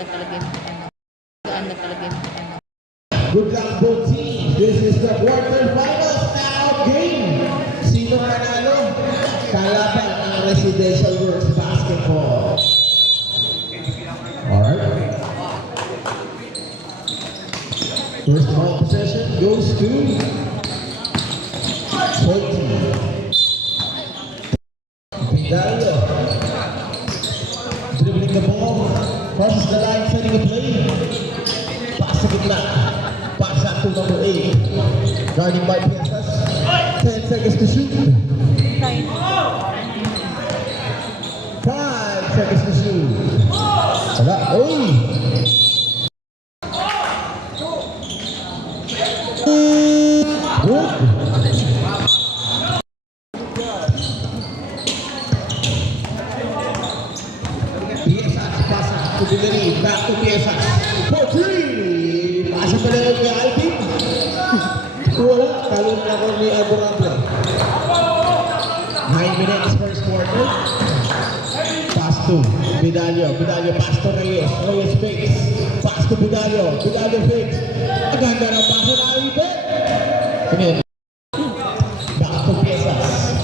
na talaga yung gaan na talaga yung Good luck both teams. This is the quarterfinals now game. Sino panalo? Kalaban ng Residential Girls Basketball. Alright. First ball possession goes to 20. Vidalia. Dribbling the ball. Crosses the line, setting a play. Pass to the back. Pass out to number 8. Guarding by Piensas. 10 seconds to shoot. 5 seconds to shoot. Wala. Oy! Good. Piensas, pasa to Villani. Back to Piensas. For 3! Pasa pa lang yung Alvin. Wala. Talon na ako ni Alborante. 9 minutes first quarter. Pass to Vidalio. Vidalio pass to Reyes. Reyes fakes. Pass to Vidalio. Vidalio fakes. Maganda na pass na Alvin. Ganyan. Back to Piensas.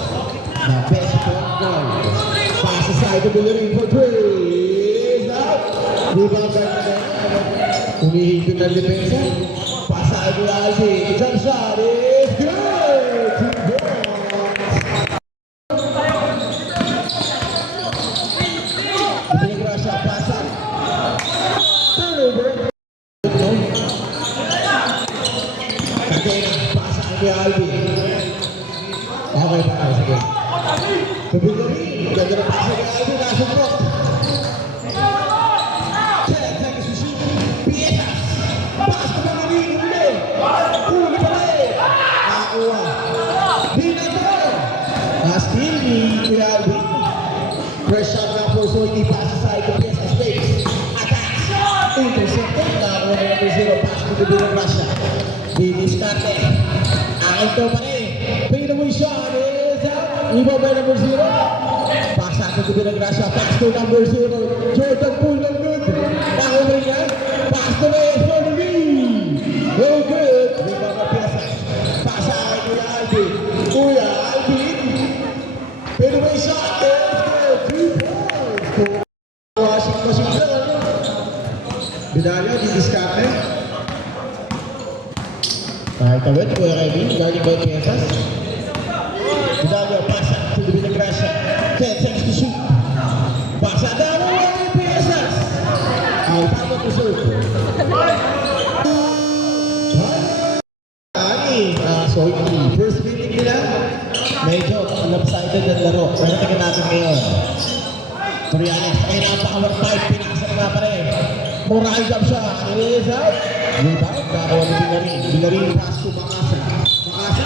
The best point guard. Pass aside to Villani for 3. Out. Rebound by Vidalio. Humihigit ang depensa. Pasado ni Alvin. Jump shot is good. 2 points. Pinag-rusha. Pasa. Turnover. Kagena. Pasa ni Alvin. Okay pa. Sige. Kabigari. Ganda na pasa ni Alvin. Nasa block. 10 seconds to shoot. Piensas. Pass to Manini. Uli. Uli pa rin. Nakakuha. Binato. Steal ni Kuya Alvin. Fresh shot na po. So hindi pass aside to Piensas face. Attack. Intercepted. Nakakuha na number 0. Pass to Bibino Russia. Didiskarte. Akin to pa rin. Fadeaway shot is out. Iba by number 0. Pass out to Bibino Russia. Pass to number 0. Jordan Poole ng good. Nakakuha niya. Pass to Reyes for the lead. No good. Rebound ng Piensas. Pass out to Alvin. Kuya Alvin. Fadeaway shot is good. 2 points. Washing machine lang. Vidalio, didiskarte. Kahit tawid, Kuya Kevin, guarding by Piensas. Vidalio, pass out to Bibino Russia. 10 seconds to shoot. Pass out down away, Piensas. Out time to serve. So, first meeting nila, medyo lopsided ang laro. Pero tingnan natin ngayon. Torianes, ay napaka-work type, pinakasal nga pa rin. Moral jump shot, is out. Rebound, kakawa ni Bilarin. Bilarin pass to Makasa. Makasa,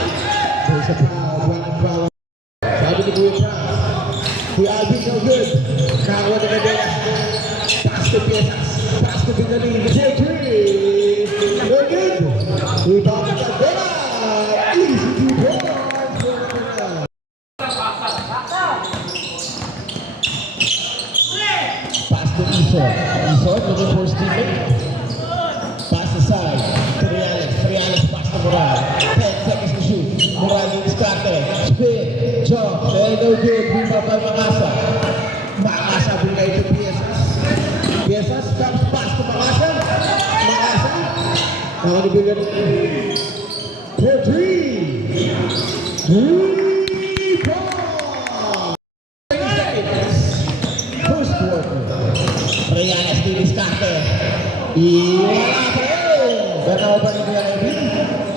there's a foul, one foul. Sabi ni Kuya Franz, Kuya Alvin, no good. Kakawa ni Nadella. Pass to Piensas. Pass to Bilarin. Take 3. No good. Rebound ni Nadella. Easy 2 points. Pass to Ison. Ison looking for Steven. Pass aside to Reales. Reales pass to Moral. 10 seconds to shoot. Moral yung starter. Spin. Jump. No good. Rebound by Makasa. Makasa bigay to Piensas. Piensas comes pass to Makasa. Makasa. Nakakabigay for 3. 3 points. 30 seconds. First quarter. Reales didiskarte. Iwala pa rin. Ganaw pa ni Kuya Kevin.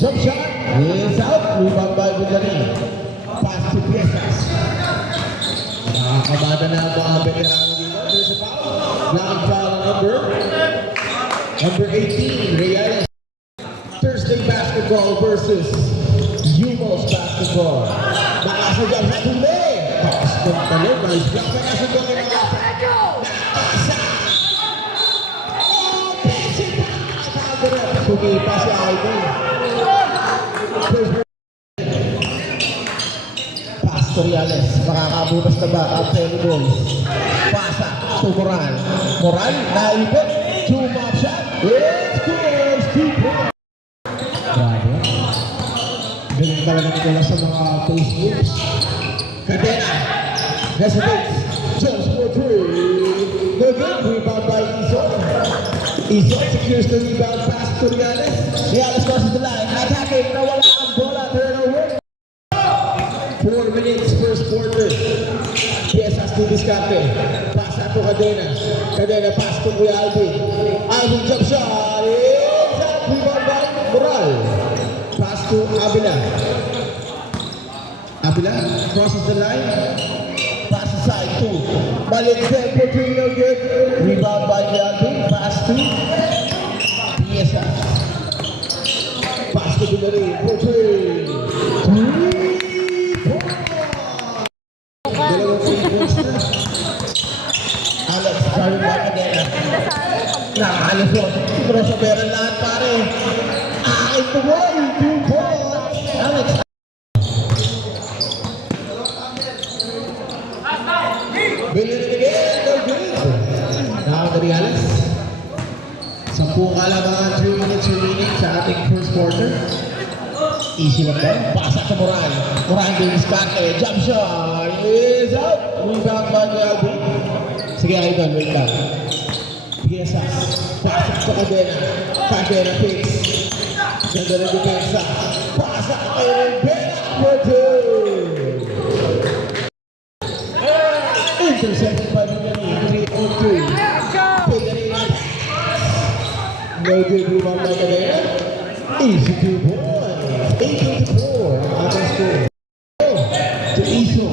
Jump shot. Is out. Rebound by Villarin. Pass to Piensas. Nakakabada na ang mga veterano dito. There's a foul. Long foul number 18. Reales. Thursday basketball versus Yumos basketball. Nakasa dyan sa tuli. Pass ng talon. Nice block. Nakasa dyan ng mga nakasa. Oh, Pesi pa. Sumipa si Alvin. Pass to Reales. Makakabutas na ba ang Penny Boys. Pasa to Moral. Moral, naipit. Two-pop shot. It scores 2 points. Grabe. Galing talaga nila sa mga post moves. Cadena. Hesitates. Jumps for 3. The good rebound by Ison. Ison secures the rebound pass to Reales. Reales crosses the line. Attacking. Nawala ang bola. Turnover. 4 minutes first quarter. Piezas to Discarte. Pass to Cadena. Cadena pass to Kuya Alvin. Alvin jump shot. It's up. Rebound by Moral. Pass to Avila. Avila crosses the line. Pass aside to Valentin for 3 no good. Rebound by Alvin. Pass to Piezas. Pass to Bulari for 3. 3 points. Dalawang free points na. Alex, sorry ba Cadena? Nakaalis mo. Siguro sa meron lahat pare. Ito boy, 2 points. Alex. Billy again, no good. Now the Reales. 10 kalamangan, 3 minutes remaining sa ating first quarter. Easy lang ba? Pasa sa Moran. Moran din Discarte. Jump shot is out. Rebound by Alvin. Sige, Idol, wait lang. Piezas. Pasa sa Cadena. Cadena picks. Ganda ng depensa. Pasa kay Rivera for 2. Intercepted by Villani. 3-on-3. Villani. No good rebound by Cadena. Easy 2 points. 8-24 ang ating score. To Iso.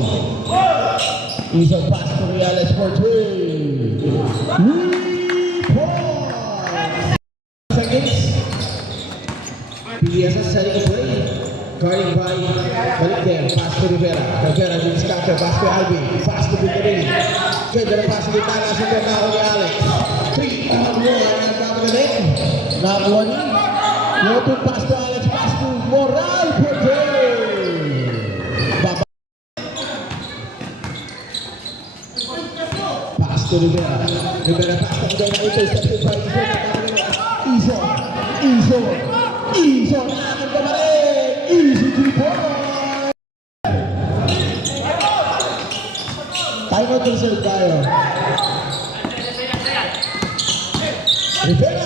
Iso pass to Reales for 2. 3 points. Seconds. Piezas setting a play. Guarding by Valentin. Pass to Rivera. Rivera with Discarte. Pass to Alvin. Pass to Bulgarin. Ganda na pass sa gitana sa Bernao ni Alex. 3-on-1 ang kapagaling. Nakakuha niya. Noted pass to Alex. Pass to Moral for 2. Baba. Pass to Rivera. Rivera pass to Cadena. Intercepted by Iso. Iso. Iso. Nakakit ka ba rin? Easy 2 points. Time out to serve tayo. Rivera.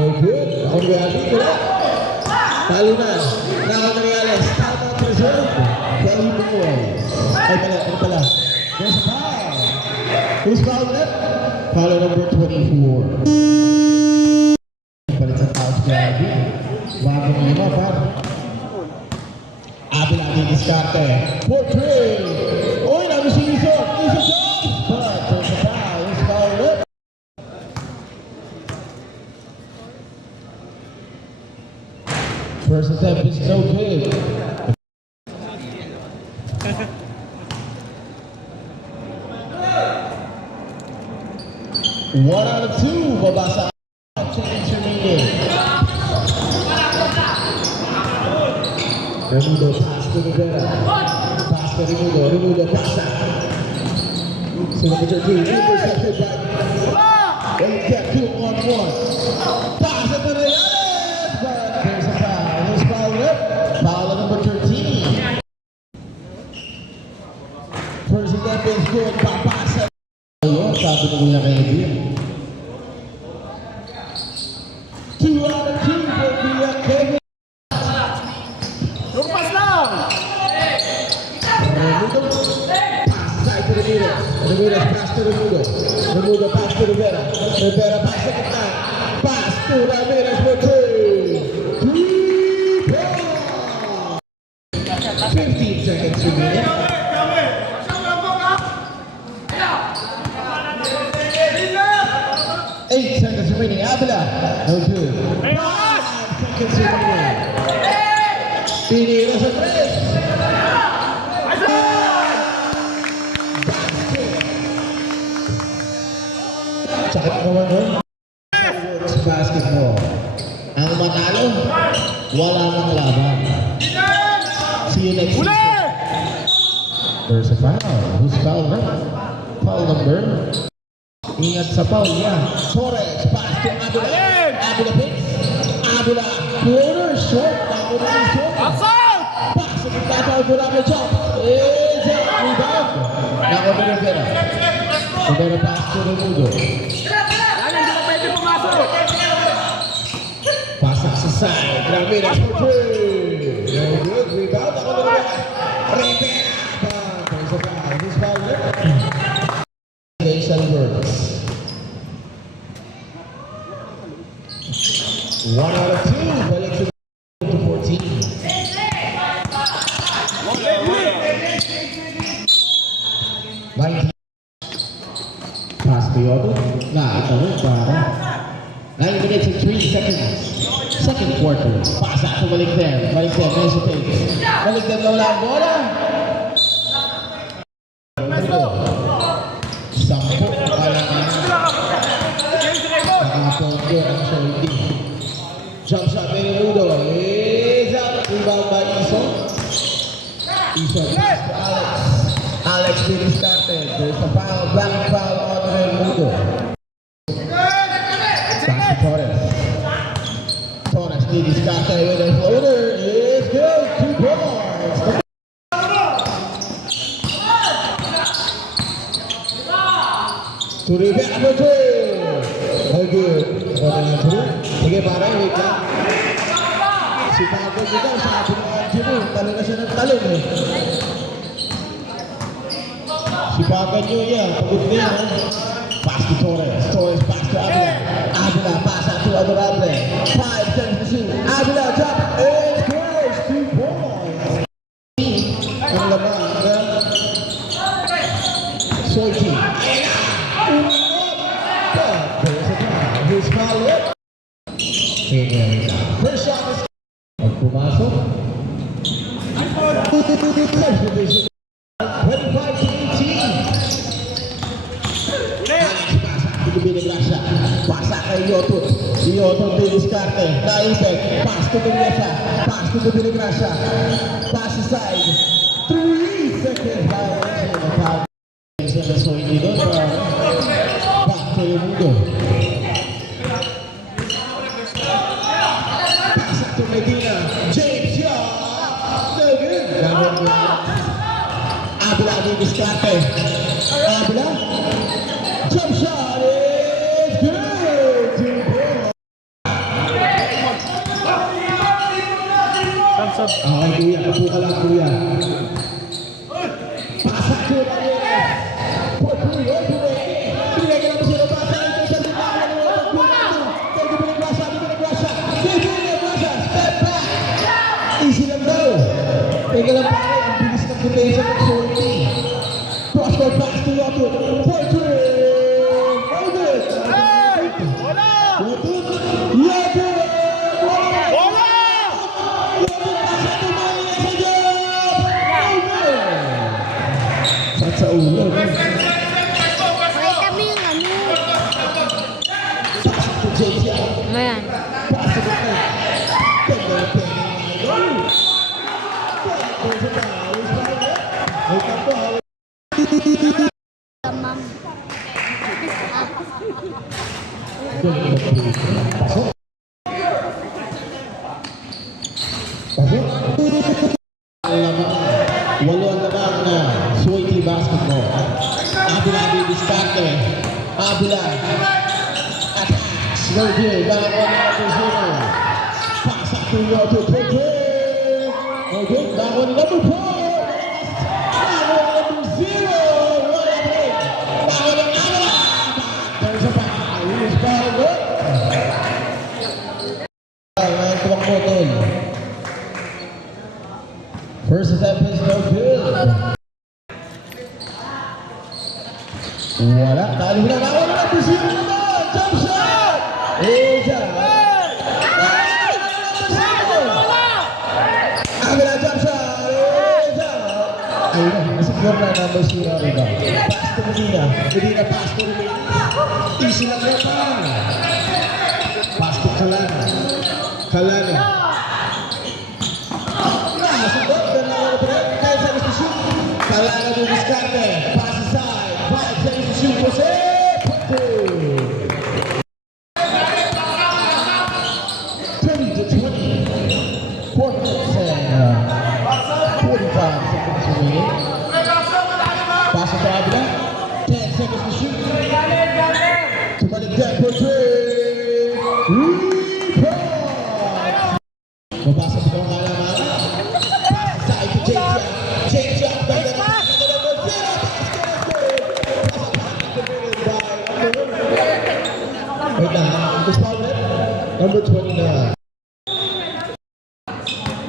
No good. Ako Alvin ko na. Talo na. Nakakit na Reales. Time out to serve. Kelly Boys. Ay pala. Ano pala? There's a foul. Who's foul left? Foul number 24. Palit sa foul si Alvin. Bagong 5 pa. Avila din Discarte. For 3. Uy, namin si Iso. Iso shot. But there's a foul. Who's foul left? First attempt is no good. One out of 2. Babasa. Change remaining. Remudo pass to Rivera. Pass to Remudo. Remudo pasa. So number 2. Intercepted by. And kept 2-on-1. Pass it to Reales. But there's a foul. Who's foul left? Foul number 13. First attempt is good. Papasa. Ayun, sabi ko niya kay Edwin. 2 out of 2 for Villa Kevin. Lumpas lang! Remudo. Pass side to Ramirez. Ramirez pass to Remudo. Remudo pass to Rivera. Rivera pass to Kitna. Pass to Ramirez for 3. 3 points. 15 seconds remaining. 8 seconds remaining. Avila. No good. 5 seconds remaining. Pinira sa 3. Sakit naman nun. Basketball. Ang matalo, wala nang laban. See you next season. There's a foul. Who's foul, right? Foul number. Ingat sa Sa foul niya. Torres, pass to Abula. Abula picks. Abula, corner, short. Abula is short. Pass to the back out to Abula jump. Is it rebound? Now over to Rivera. Rivera pass to Remudo. Pasak sa side. Ramirez for three. No good. Rebound. Ako na Rivera. Rivera. There's a foul. This foul there. Jason Works. 1 out of 2. Balik to 14. Pass to Yoto. Ito para 9 minutes and 3 seconds. Second quarter. Pass out to Balikden. Balikden hesitates. Balikden na wala ang bola. Sampo. Nakapondo ang Soldi. Jump shot by Remudo. Is out. Rebound by Ison. Ison pass to Alex. Alex did started. There's a foul. Black foul on Remudo. Pass to Torres. Torres did started with a floater. It's good. 2 points. To Rivera for 2. Very good. Sige, parang wait lang. Si Bago juga, sabi ng Jimmy, talo na siya ng talon eh. Si Bago nyo yan, pagod na yan. Pass to Torres. Torres pass to Abula. Abula pass out to Adorable. 5 seconds to shoot. Abula drop. It's close. 2 points. Ang laban. Soiti. His foul up. First shot is pumasok. 25 to 18. Pasa pasa kay Yoto. Yoto didiskarte. Naipek. Pass to Villagrasa. Pass to Villagrasa. Pass aside. 3 seconds. Sa Soiti doon. Back to Remudo. Medina, James Young, no good. Abula di diskarte. Abula, jump shot is good. 2 points. Okay, kuya, kapu ka lang, kuya. Pasa to Ramirez. For 3, Pinagay ka lang siya ng pasa. Ito sa Bukala. Easy lang daw. Teka lang pare, ang bilis ng potensya ng Solti. Cross-court pass to Yoto. Portrait! Hold it! Wala! Yoto! Yoto! Wala! Yoto! Pasa to Maya sa job! Hold it! Sat sa ulo. Ay, kami yung ano. Pass to JJ. Ayan. Pass to the net. Pega. Tamam. Walo ang labang na Soiti basketball. Abula didiskarte. Abula attacks. No good. Down 1-0. Pass up to Yoto. Okay, down one number 4. First attempt is no good. Wala. Tali na naman na. Bisino naman. Jump shot. Is out. Abula jump shot. Is out. Ayun na. Nasiguro na number 0. Pass to Medina. Medina pass to Medina. Easy lang na pa. Pass to Kalana. Kalana. Kalana to diskarte. Pass aside. 5 seconds to shoot. Jose. Tumaligyan po three. Rebound. Mabasa po ang kalaman. Side to James. James up. Wait lang. This foul net. Number 29.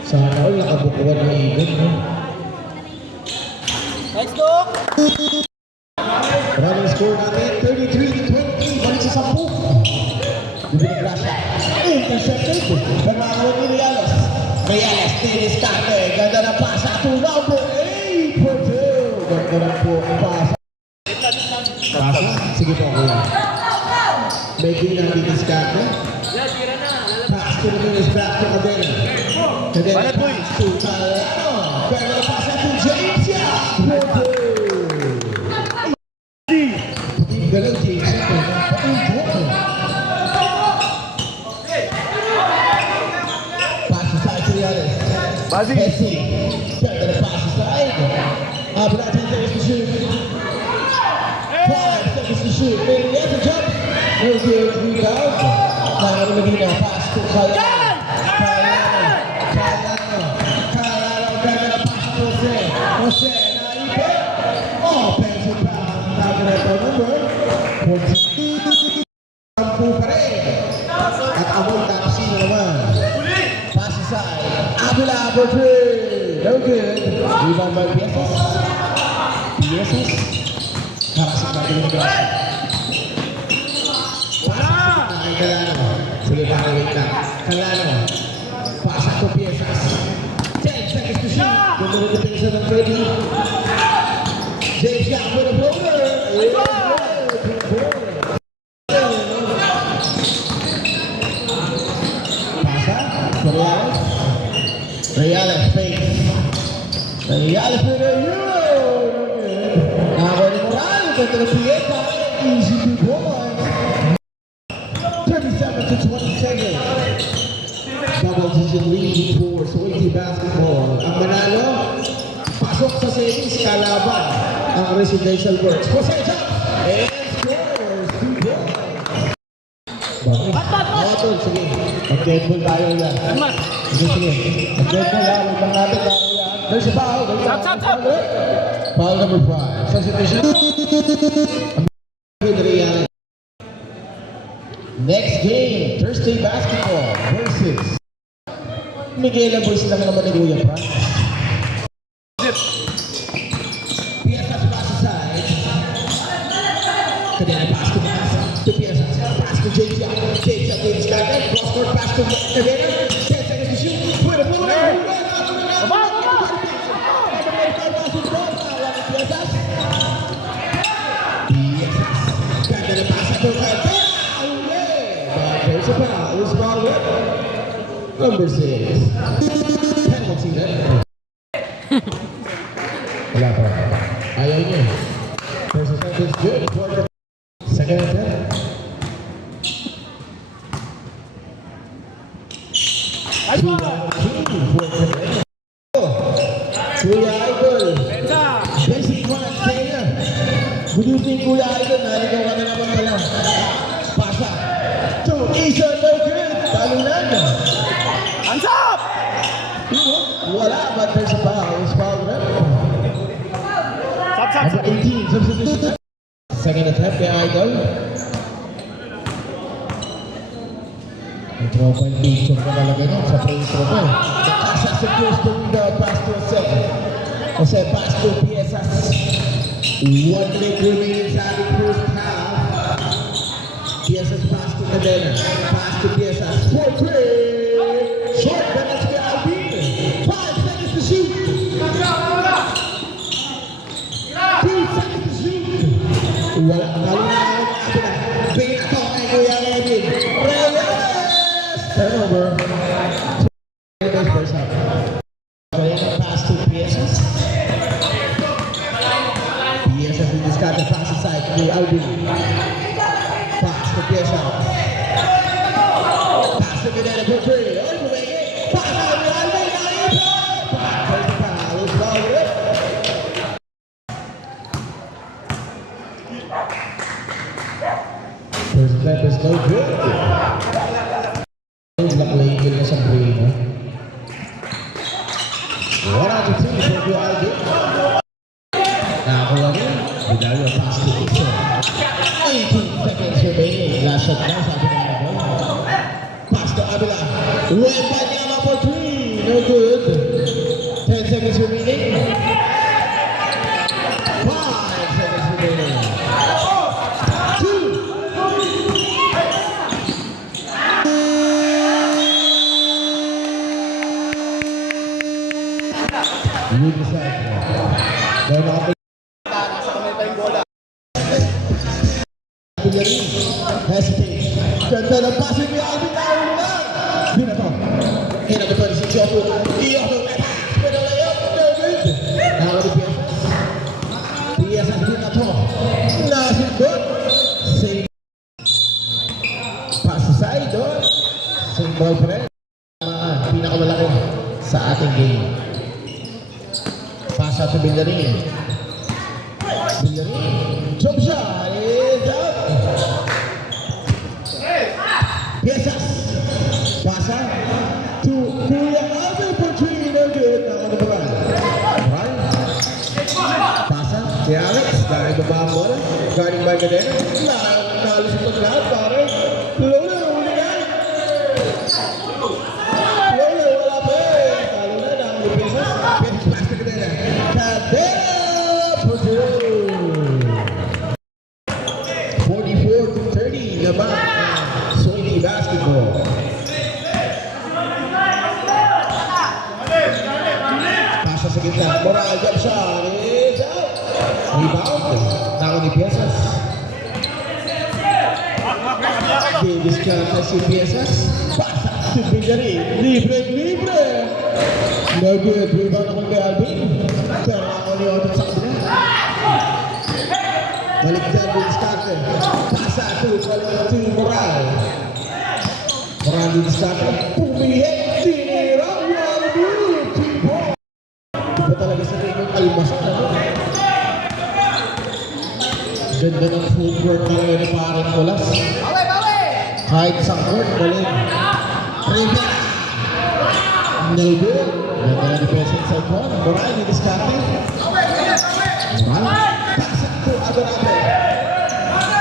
Sana all nakabukuhan ng ibig, no? Next look! Running score natin, 33-20, balik sa 10. Bibig na siya. Intercepted. Pagkakaroon ni Reales. Reales, tinis-kate. Ganda na pasa to number 8 for 2. Ganda na po ang pasa. Pasa? Sige po, kuya. Medyo na tinis-kate. Pass to the minutes back to Cadena. Cadena pass to Calano. Ganda na pasa to James. Galing James. Pass aside to Reales. Bazi. Messi. Ganda na pass aside. But 10 seconds to shoot. 5 seconds to shoot. Maybe that's a jump. No good. Rebound. Now Medina. Pass to Calano. Calano. Ganda na pass to Jose. Jose. Naipe. Offensive foul. Sabi na ito number. Sampu pa rin. At Amon Tapsino naman. Pass aside. Avila for three. No good. Rebound by Piezas. Piezas. Harasik natin yung grasa. Pass kay Calano. Sige pa, wait na. Calano. Pass to Piezas. 10 seconds to shoot. Ganda rin yung pinsa ng 30. James Young with a floater. Reales face. Reales with a Euro. Now when Morales at the Pieta, easy to board. 37-27. Double-digit lead for Soweto basketball. Ang manalo, pasok sa series kalaban ang Residential Works. Jose Jump and scores 2 points. Bakit? Sige. Mag-deadball tayo yan. Sige. Mag-deadball yan. Huwag lang natin tayo yan. There's a foul. Foul number 5. Substitution. Next game, Thursday basketball versus Miguel Boys lang naman ni Kuya Franz. Piezas pass aside. Cadena pass to Piezas. Pass to James Young. James Carter. Cross-court pass to Cadena. 10 seconds to shoot. Put a blue line. Cadena pass to Cadena. There's a foul. This ball with number 6. Penalty net. Wala pa. Ayaw niya. First attempt is good. Second attempt. Kuya Idol. Basic one, Taylor. Good evening, Kuya Idol. Naligaw ka na naman pala. Pasa. Isa no good. Talunan. Hands up! Wala, but there's a foul. It's foul rep. Stop. Number 18, substitution. Second attempt kay Idol. Ang tropa yung picture na talaga nun sa free throw ko. Nakasa sa first to the pass to Jose. Jose pass to Piezas. 1 minute remaining sa ating first half. Piezas pass to Cadena. Pass to Piezas. 4-3. Short, but that's the Albin. 5 seconds to shoot. 2 seconds to shoot. Wala. Kalunaan. Binato kay Kuya Edwin. Reyes. Turnover. First half. Pass to Piezas. Piezas will discard the pass aside to Albin. Pass to Piezas. Pass to First step is no good. Nakalagil na sa brain, ha? 1 out of 2 for the idea. Nakakuha rin. Vidal pass to Ito. 18 seconds remaining. Last shot na, sabi nga na ba? Pass to Avila. Wembanyama for 3. No good. 10 seconds remaining. 5 seconds remaining. 2. You decide. Dahil nakapag- Hesitate. Ganda ng passing ni Alvin na ulo na. Di na to. Inabutan si Choco. Iyaw ng attack. With a layup. No good. Nakawali Piesas. Piesas din na to. Lasing good. Same. Pass sa side doon. Same ball pa rin. Pinakamalaki sa ating game. Pass out to Villarin. Villarin. Jump shot. Is out. Piesas. Pasa to Kuya Alvin for 3. No good. Nakanabaran. Right. Pasa. Si Alex. Dahil baba ang bola. Guarding by Gadena. Nalusot ang lahat. Pare. Lola. Uli na. Lola. Wala pa eh. Talo na. Nakanabaran Piesas. Piesas pass to Gadena. Gadena for 2. 44-30 naman ang Soyni basketball. Pasa sa gitna. Moral jump shot. It's out. Rebound. Talo ni Piesas. Davis chance si Piesas. Pasa to Villarin. Libre. No good. Rebound naman kay Alvin. Pero ako ni Otot sa kanila. Balikdan din starter. Pasa to Moral. Moral din starter. Pumihit. Tinira. Waldo. Tipo. Iba talaga sa rin yung almasal. Ganda ng footwork talaga ni Paring Colas. Kahit sa court, galing. Rivera. No good. Ganda na defensive side mo. Moral din starter. Moral. Pasa to Adorable.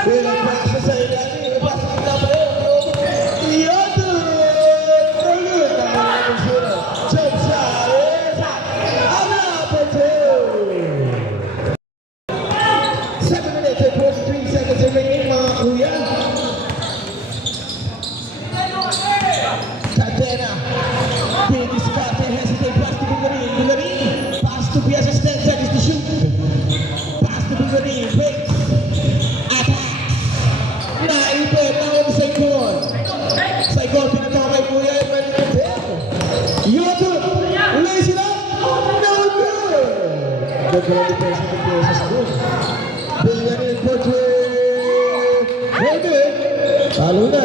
Bilang pasa sa ilalim. Pasa ang dapat. Iyoto. Ayun. Tama na sila. Jump shot. Abla for 2. 7 minutes and 43 seconds remaining, mga kuya. Cadena. Diniscarte. Hesitate. Pass to Villarin. Pass to Piesas. 10 seconds to shoot. Pass to Villarin. Breaks. Attacks. Naipit. Naon sa ikon. Sa ikon. Pinatawa kay kuya. Yoto. Lazy lang. No good. Ganda ng depensa ng Piesas doon. Villarin for 2. No good. Talo na.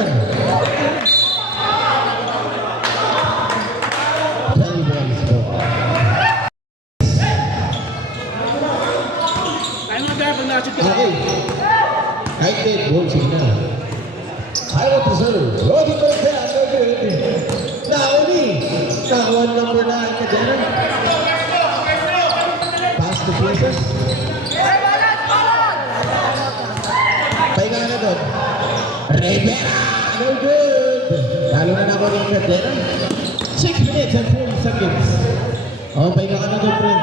Okay. Kahit din, ball signal. I want to serve. Loading for that. No good. Nauni. Nakakuha number 9 ka dyan. Pass to Piesas. Pahinga na doon. Rivera. No good. Lalo na ako rin ka dyan. 6 minutes and 40 seconds. Oh, pahinga ka na doon, friend.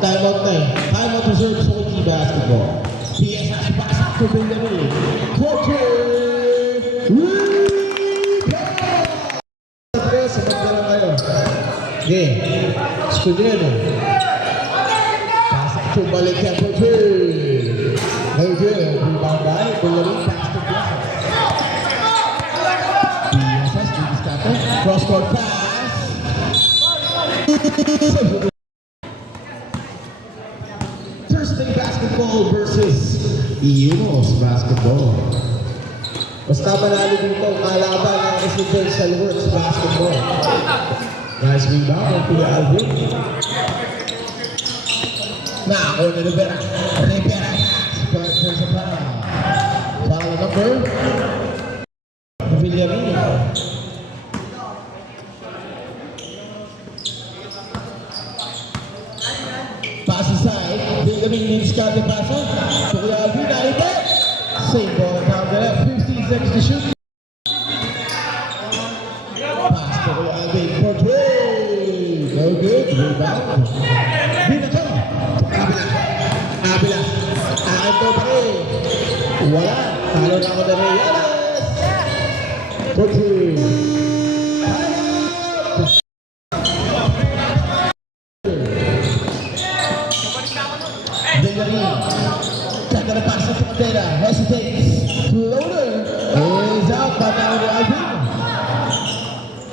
Time out na eh. Time out to serve Soyni basketball. Piesas pass to Villarin. Quarter. Rebound. Sa magdala kayo. Okay. Escudero. Pass to Balikyan for 2. No good. Rebound by Villarin. Pass to Piesas. Piesas. Cross-court pass. Thursday basketball versus Iunos basketball. Basta manalo dito ang kalaban ng Residential Works basketball. Nice rebound ng Kuya Alvin. Nako na Rivera. Rivera. Partner sa para. Para number Villamin. Pass aside, Villamin needs Scotty Paso. So we are united. Same ball down there, 15 seconds to shoot. Pass to Kuya Alvin, portray. No good, rebound. Binato. Abila. Ito pa rin. Wala. Talo na ako na Reyes. Portray. Villamin. Gonna pass it to Matera. Hesitates. Floater is out by now to Alvin.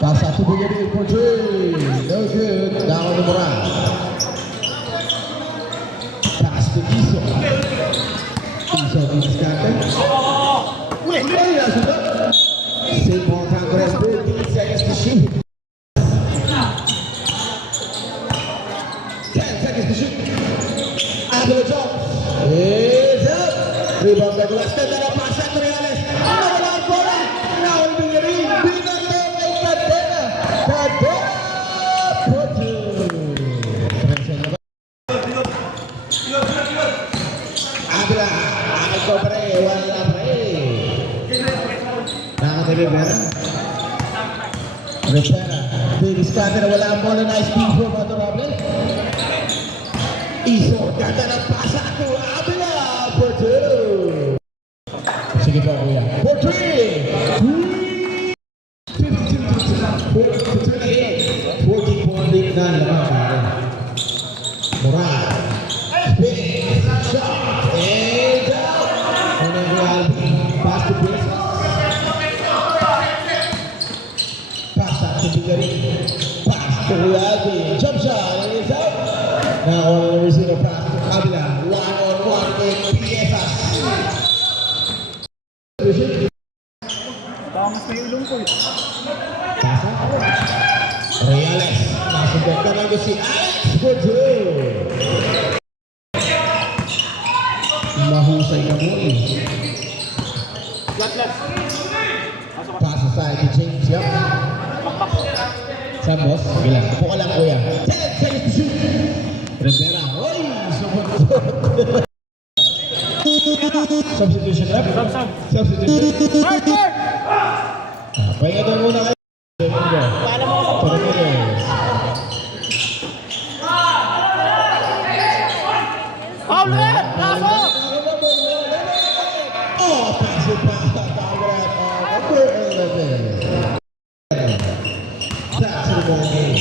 Pass out to Villamin. Portray. No good. Down to Moran. Pass to Iso. Iso means captain. Wait, same ball time for us. 14 seconds to shoot. 10 seconds to shoot. Angelo jump. It's up. Rebound by Glasgow. Then a pass out to Reales. Nawala ang bola. Raul Villamin. Binato kay Cadena. Cadena. Abila. Angel ko pre. Wala pre. Nakatibig Rivera. Davis Cadena. Wala ang bola. Nice speed for Maturable. Iso. Ganda ng pasa to Abila. For two. Sige po, kuya. For three. 40 point lead na naman pare. Moran. Spin. Shot. And out. Unang Alvin. Pass to Brisas. Pass out to Villamin. Pass to Alvin. Jump shot. And it's out. Now on the receiver pass to Abila. 1-on-1 with Piezas. Tamas na yung ulong ko. Pass out. Reales. Nasugat ka lang si Alex. Good job. Mahusay ka mo eh. Pass aside to James. Yup. Saan boss? Sige lang. Upo ka lang kuya. 10 seconds to shoot. Rivera. Oy! Sumot. Substitution rep? Substitution. Pahinga doon muna kayo. Paano mo ako? Foul red! Bravo! Oh, pass it back. Number 11. Back to the ball game.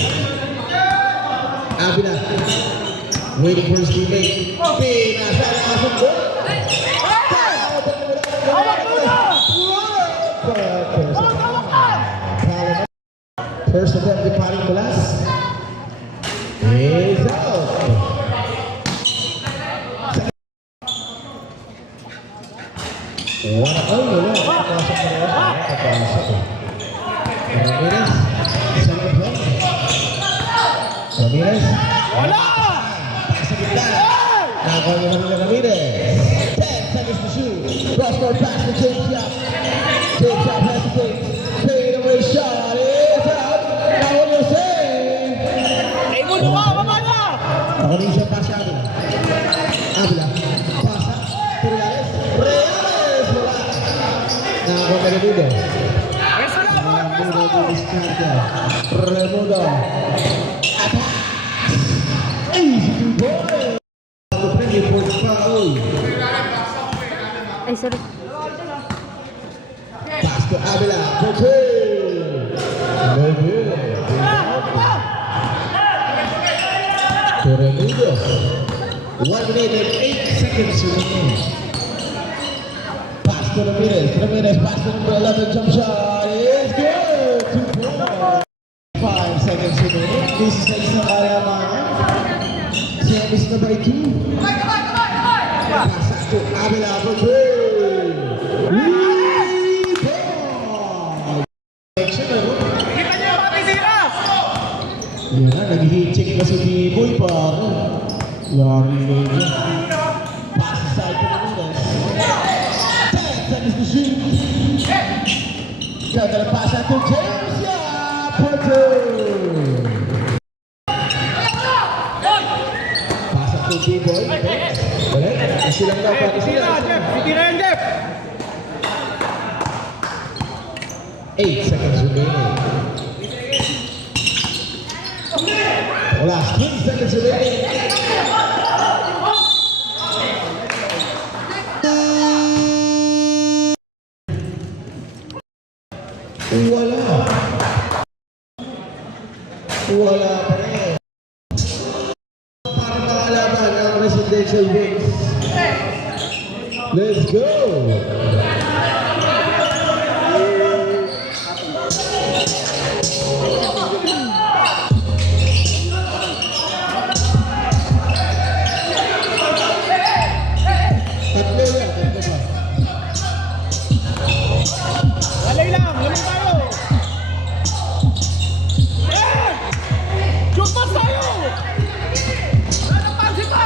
Abila. Waiting for his teammate. Pinasalasan ko. First attempt departing class is out. Wala. Papasok na rin. Papasok. Ramirez. Isang play. Ramirez. Wala! Sa gitna. Nakakuha niya namin ng Ramirez. 10 seconds to shoot. Cross-court pass to James Yap. James Yap hesitates. Fade away shot is out. Now you're saying. Ay, mo luwa! Baba na! Ako rin siya pass Abila. Abila. Pasa. Reales. Reales. Wala. Nakakuha na Remudo. Remudo discard. Remudo. Attack. Easy to boy. Prende por foul. Ay, sorry. Pass to Abila. Portray. To Remudo. 1 minute and 8 seconds remaining. Pass to Ramirez. Ramirez pass to number 11. Jump shot is good. 2 points. 5 seconds remaining. This is Naisang Alamangan. Service number 2. Pass to Abila. Portray. Kita niyo yung mga tisira! Yan na, nag-hit-check na si B-Boy pa ako. Yari medyo. Pass aside to Ramirez. 10 seconds to shoot. Ganda ng pasa to James Yap for two. Pasa to B-Boy. Balik. Kasi lang daw. Titira, Jeff. Titira yan, Jeff. 8 seconds remaining. Last 20 seconds remaining. Wala pa rin. Para makalaban ang Residential Wings. Let's go! Tatlo yan, tatlo pa. Walay lang. Lamang tayo. Eh! Shoot pass tayo! Wala pansin pa!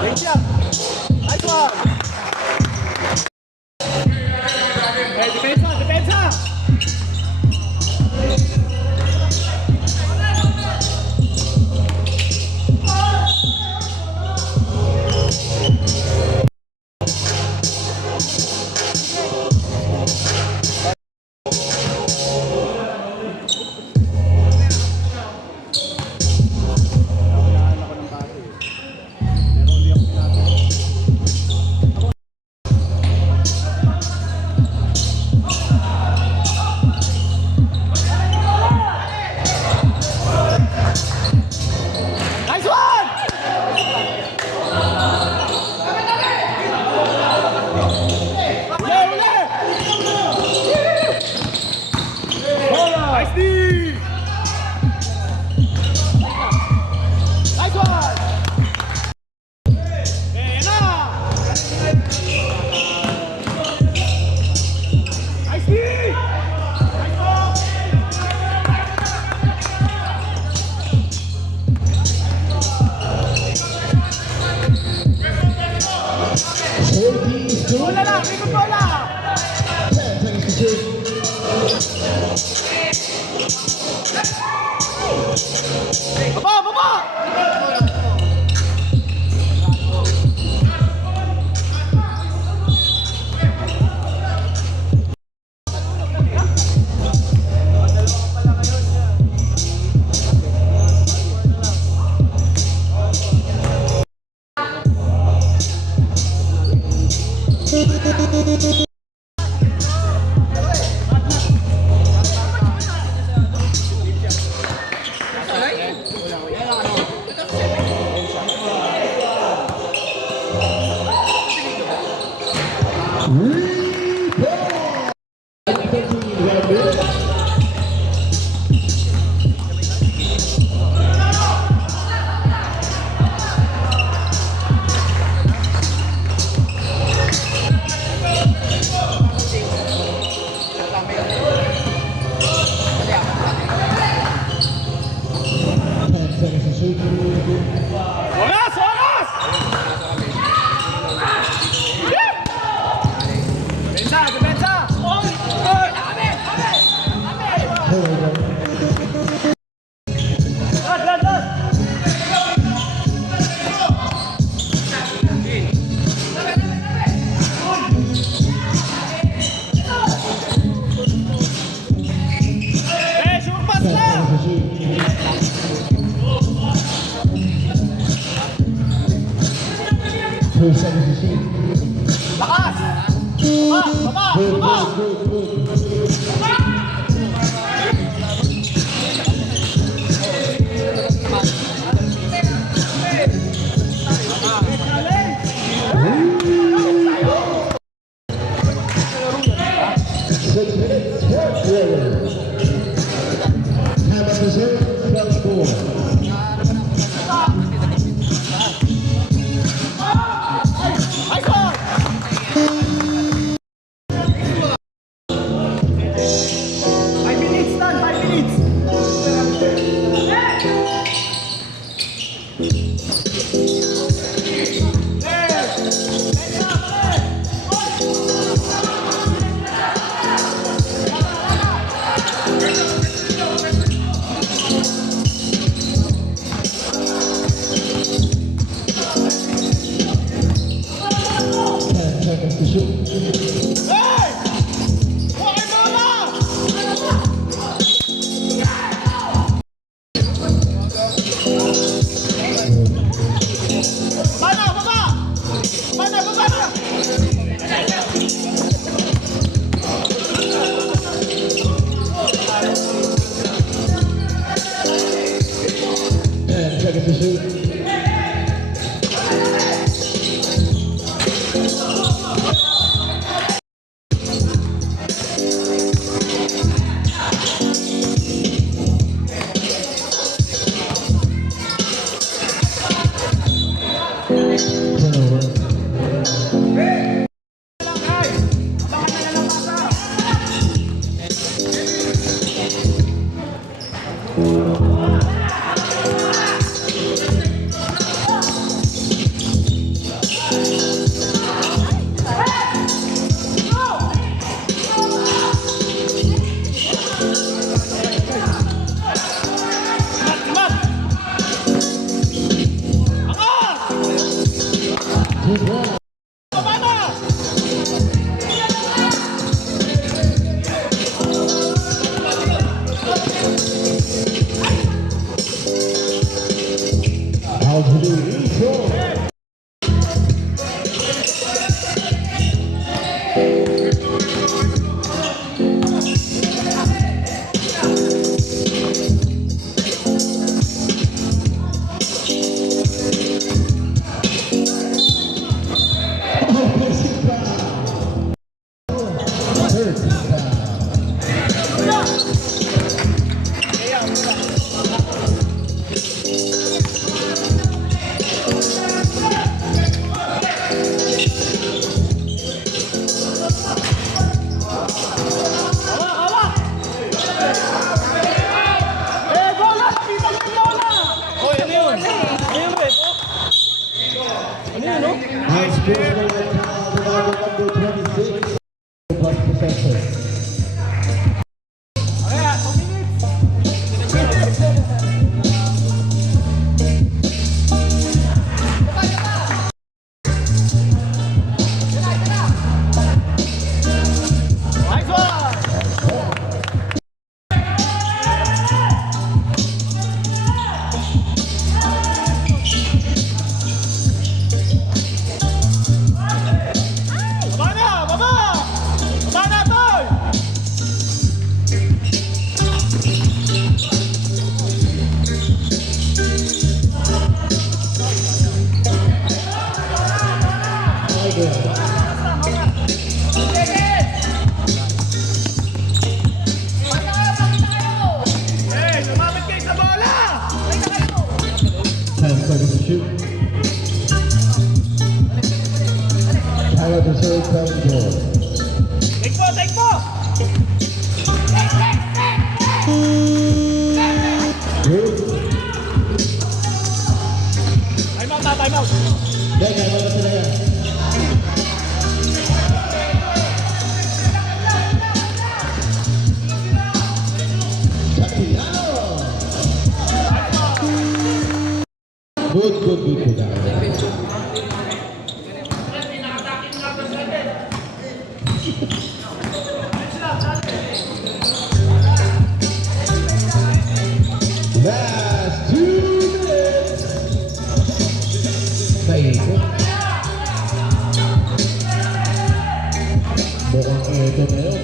Thank you. Nice one. Hey, defensa, defensa. Nice one! Nice D! Nice one! Nice D! Bola lang, ikot bola! 10 seconds to shoot. Baba, baba! Oras! Oras! Depensa! Depensa! Oy! Oy! Ame! Ame! Ame! Lad! Lad! Lad! Eh, shoot pass lang! Lakas! Baba! Baba! Baba! Time of reserve, 12 score. Baba! Baba! Baba! Baba! And seconds to shoot. Turnover. Good ball. Out to the intro. Third foul. Unsportsmanlike foul, number 26. Plus possession. Power to serve coming forward. Take po! Take po! Good. Time out na! Time out! Teka, wala sila yan. Capilano. Good guy. Last 2 minutes. Sa ikot. Mukhang ito na yun.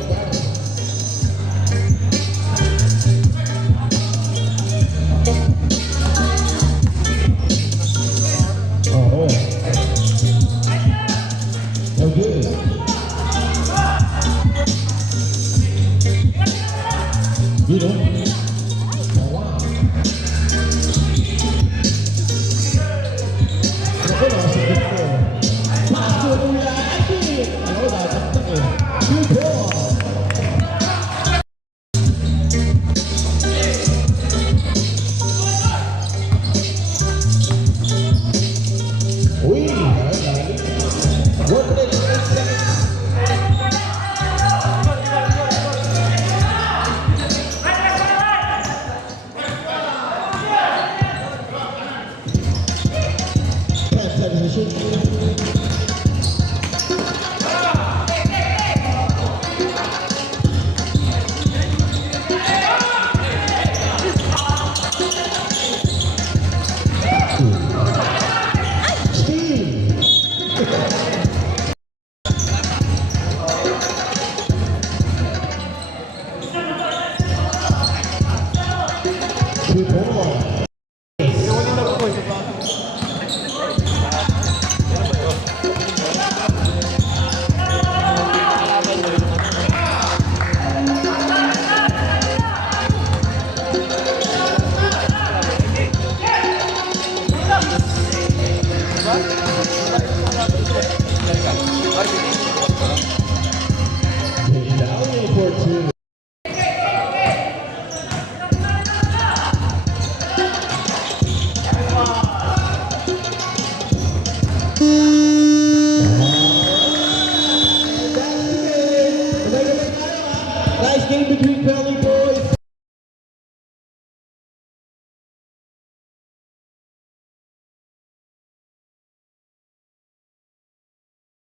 Medallion for two.